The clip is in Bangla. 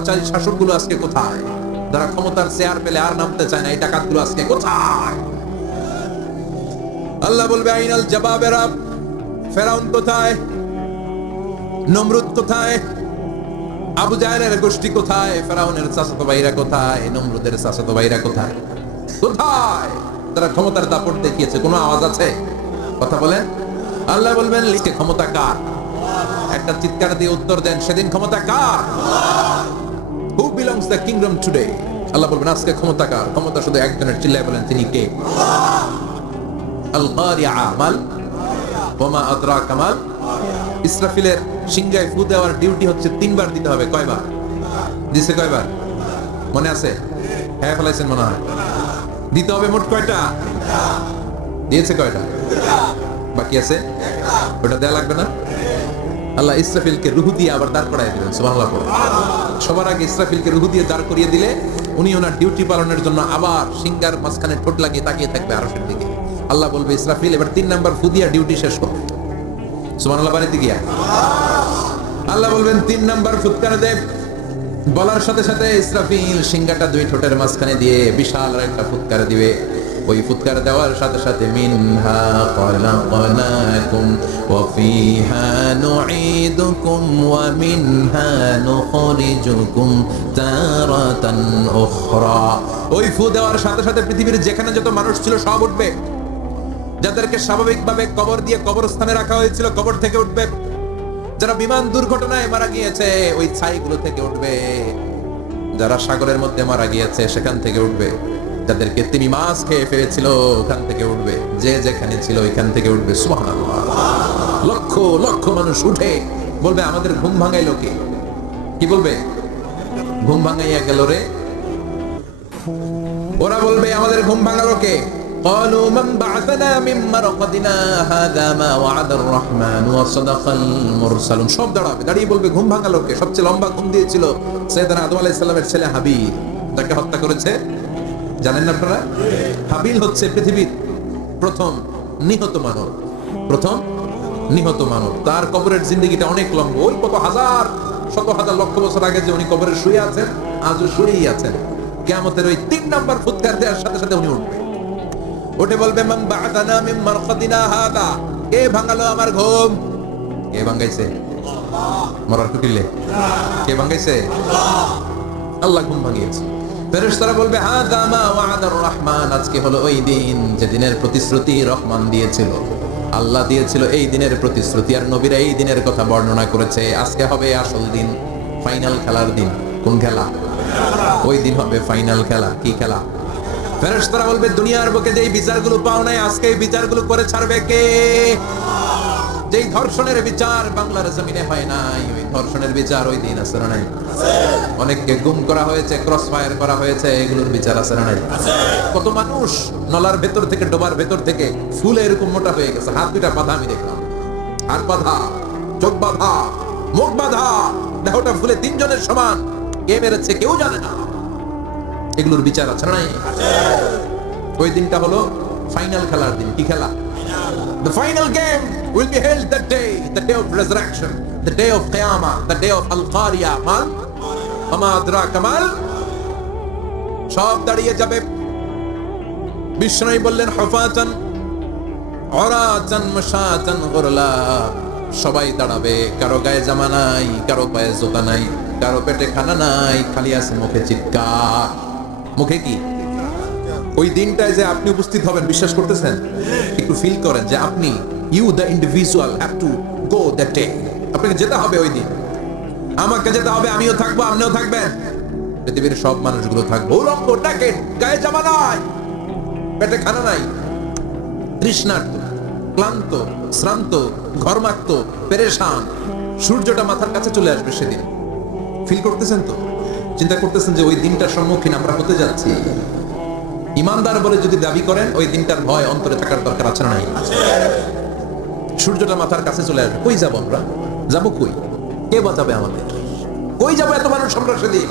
স্বৈরাচারী শাসকগুলো আজকে কোথায়? যারা ক্ষমতার চেয়ার পেলে আর নামতে চায় না, এই ডাকাতগুলো আজকে কোথায়? আল্লাহ বলবে আইনাল জাবাবেরা, ফেরাউন কোথায়? নমরুদ কোথায়? আবু জাহেলের গোষ্ঠী কোথায়? ফেরাউনের চাচাতো ভাইরা কোথায়? নমরুদের চাচাতো ভাইরা কোথায়? কোথায়? তারা ক্ষমতার দাপট দেখিয়েছে, কোনো আওয়াজ আছে? কথা বলেন। আল্লাহ বলবেন লিখে ক্ষমতা কার? একটা চিৎকার দিয়ে উত্তর দেন, সেদিন ক্ষমতা কার? Who belongs the kingdom today? আল্লাহ বলবেন আজকে ক্ষমতা কার? ক্ষমতা শুধু একজনের, চিল্লায় বলেন তিনি কে? আল কারিআ মাল ওমা আদরাকা মাল। ইসরাফিলের সিংহায় ফু দেওয়ার ডিউটি হচ্ছে 3 বার দিতে হবে। কয়বার দিছে? কয়বার মনে আছে? হ্যাঁ ফেলাইছেন মনে হয়। দিতে হবে মোট কয়টা? দিয়েছে কয়টা? বাকি আছে, ওটা দেয়া লাগবে না? আল্লাহ ইসরাফিলকে রূহ দিয়ে আবার দাঁড় করায় দিলেন। সুবহানাল্লাহ। সবার আগে ইসরাফিলকে রূহ দিয়ে দাঁড় করিয়ে দিলে উনি ওনার ডিউটি পালনের জন্য আবার সিংহার মাঝখানে ঠোঁট লাগিয়ে তাকিয়ে থাকবে আরশের দিকে। আল্লাহ বলবে ইসরাফিল এবার 3 নাম্বার ফু দিয়া ডিউটি শেষ করো। সুবহানাল্লাহ। বাড়িতে গিয়া আল্লাহ বলবেন 3 নাম্বার ফুৎকার দে। বলার সাথে সাথে ইসরাফিল সিংহাটা 2 ঠোঁটের মাঝখানে দিয়ে বিশাল একটা ফুৎকার দিবে। ওই ফুৎকার দেওয়ার সাথে সাথে মিনহা খলাকনাকুম ওয়া ফিহা নুঈদুকুম ওয়া মিনহা নুখরিজুকুম তারাতান উখরা। ওই ফু দেওয়ার সাথে সাথে পৃথিবীর যেখানে যত মানুষ ছিল সব উঠবে। যাদেরকে স্বাভাবিকভাবে কবর দিয়ে কবরস্থানে রাখা হয়েছিল কবর থেকে উঠবে। যারা বিমান দুর্ঘটনায় মারা গিয়েছে ওই ছাইগুলো থেকে উঠবে। যারা সাগরের মধ্যে মারা গিয়েছে সেখান থেকে উঠবে। যাদেরকে তিনি মাছ খেয়ে ফেলেছিল ওখান থেকে উঠবে। যে যেখানে ছিল ওইখান থেকে উঠবে। সুবহানাল্লাহ। লক্ষ লক্ষ মানুষ উঠে বলবে আমাদের ঘুম ভাঙাইলো কে? কি বলবে? ঘুম ভাঙাইয়া গেল রে। ওরা বলবে আমাদের ঘুম ভাঙালো কে? قالوا من بعثنا من مرقدنا هذا ما وعد الرحمن وصدق المرسلون। সব দাঁড়াবে, দাঁড়িয়ে বলবে ঘুম ভাঙালো কে? সবচেয়ে লম্বা ঘুম দিয়েছিল সাইয়েদনা আদম আলাইহিস সালামের ছেলে হাবিল, যাকে হত্যা করেছে। জানেন না আপনারা? হাবিল হচ্ছে পৃথিবীর প্রথম নিহত মানব। প্রথম নিহত মানব। তার কবরের জিন্দেগিটা অনেক লম্বা। ওই কত হাজার শত হাজার লক্ষ বছর আগে যে উনি কবরে শুয়ে আছেন, আজও শুয়েই আছেন। কিয়ামতের ওই 3 নাম্বার ফুৎকার দেওয়ার সাথে সাথে উনি উঠবে। ওঠে বলবে মান বা'আতানা মিন মারকাদিনা হাদা। কে ভাঙালো আমার ঘুম? কে ভাঙাইছে? মরার কুটিলে কে ভাঙাইছে? আল্লাহ ঘুম ভাঙিয়েছে। ফেরেশতারা বলবে হাদা মা ওয়া'দার রহমান। আজকে হলো ওই দিন যে দিনের প্রতিশ্রুতি রহমান দিয়েছিল, আল্লাহ দিয়েছিল। এই দিনের প্রতিশ্রুতি আর নবীরা এই দিনের কথা বর্ণনা করেছে। আজকে হবে আসল দিন, ফাইনাল খেলার দিন। কোন খেলা? ওই দিন হবে ফাইনাল খেলা। কি খেলা? ফেরেশতারা বলবে দুনিয়ার বুকে যেই বিচারগুলো পাও নাই আজকে এই বিচারগুলো করে ছাড়বে কে? যেই ধর্ষণের বিচার বাংলার জমিনে হয় নাই ওই ধর্ষণের বিচার ওই দিন আছে না নাই? অনেককে গুম করা হয়েছে, ক্রস ফায়ার করা হয়েছে, এগুলোর বিচার আছে না নাই? কত মানুষ নলার ভেতর থেকে, ডোবার ভেতর থেকে ফুলে এরকম মোটা হয়ে গেছে। হাত দুটা বাঁধা আমি দেখলাম, হাত বাঁধা, চোখ বাঁধা, মুখ বাঁধা, দেহটা ফুলে 3 জনের সমান। কে মেরেছে কেউ জানে না। এগুলোর বিচার আছে না নাই? ওই দিনটা হলো ফাইনাল খেলার দিন। কি খেলা? The final game will be held that day, the day of resurrection, the day of Qiyamah, the day of Al-Qari'ah. mal wama adraka mal। সব দাঁড়িয়ে যাবে। বিষ্ণু বললেন হুফাতান উরাতান মাশাতান গুরলা। সবাই দাঁড়াবে, কারো গায়ে জামা নাই, কারো পায়ে জুতা নাই, কারো পেটে খানা নাই, খালি আছে মুখে চিৎকার। মুখে কি? ওই দিনটায় যে আপনি উপস্থিত হবেন, বিশ্বাস করতেছেন? একটু ফিল করেন যে আপনি, you the individual have to go that day. আপনাকে যেতে হবে ওই দিন। আমাকে যেতে হবে, আমিও থাকবো, আপনিও থাকবেন, পৃথিবীর সব মানুষগুলো থাকবো। উলঙ্গ, naked, গায়ে জামা নাই, পেটে খানা নাই, তৃষ্ণার্ত, ক্লান্ত, শ্রান্ত, ঘর্মাক্ত, পেরেশান। সূর্যটা মাথার কাছে চলে আসবে সেদিন। ফিল করতেছেন তো? চিন্তা করতেছেন যে ওই দিনটার সম্মুখীন আমরা হতে যাচ্ছি। ইমানদার বলে যদি দাবি করেন ওই দিনটার ভয় অন্তরে থাকার দরকার আছে না নাই? সূর্যটা মাথার কাছে চলে আসবে। কই যাবো আমরা? যাবো কই? কে বাঁচাবে আমাদের? কই যাবো এত মানুষ আমরা সেদিন?